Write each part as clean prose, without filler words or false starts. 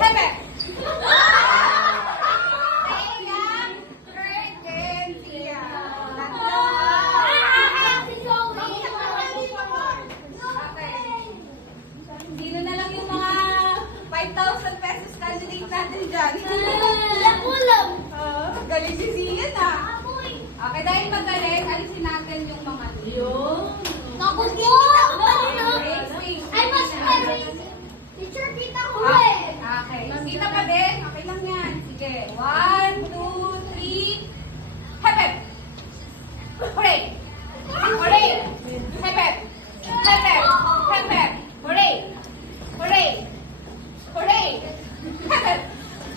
Hepe! Sino na lang yung mga 5,000 pesos candidate natin dyan? Galing si Zian ah. Okay, dahil magaling, alisin natin yung mga yun. Okay. Kita pa din? Okay lang yan. Sige. 1, 2, 3. Hepep! Hooray! Hooray! Hepep! Hepep! Hepep! Hooray! Hooray! Hooray! Hepep!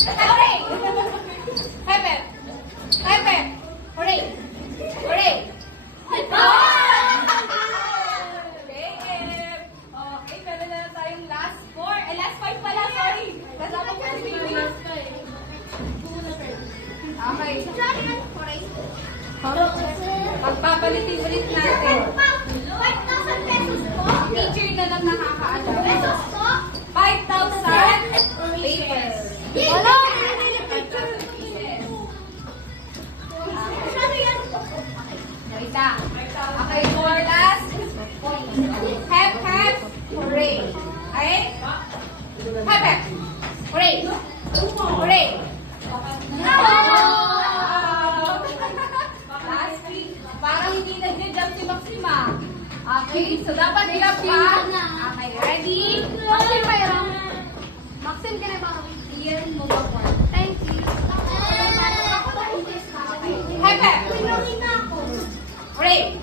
Hooray! Hepep! Hepep! Hooray! Hooray! Okay, meron na tayong last 4. Last 5 pala, sorry. Kasama ko si Baby. Okay. Pagpapalitin-ulit natin. 5,000 pesos po. Teacher na lang nakakaalam. Pesos po. 5,000 papers. Wala. Wait lang. Okay, for last. Hep, hep, hooray. Okay? Hep, hep. Hooray. Hooray. Last week, parang hindi nag-jump si Maxima. Okay, so dapat ilang pa. Okay, ready? Maxim mayroon. Maxim, ka na ba? Iyan mo ba po? Thank you. Hep, hep. Hooray.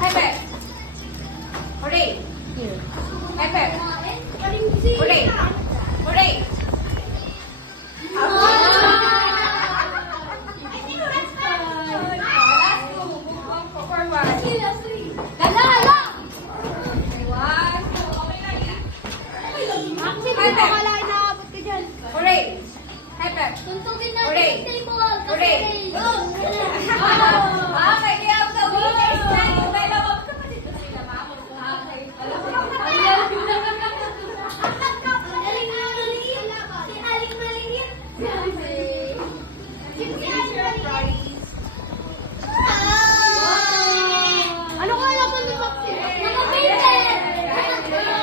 Hep, hep. Hooray. Hep, hep. Hooray. Hooray. Last two. Move on forward. Hala! Okay, 1, 2. Okay na yan. Maxim, hindi ko kala inaabot ka dyan. Hooray. Hep, hep. Tuntugin Hooray. natin yung table. Hooray. Kasi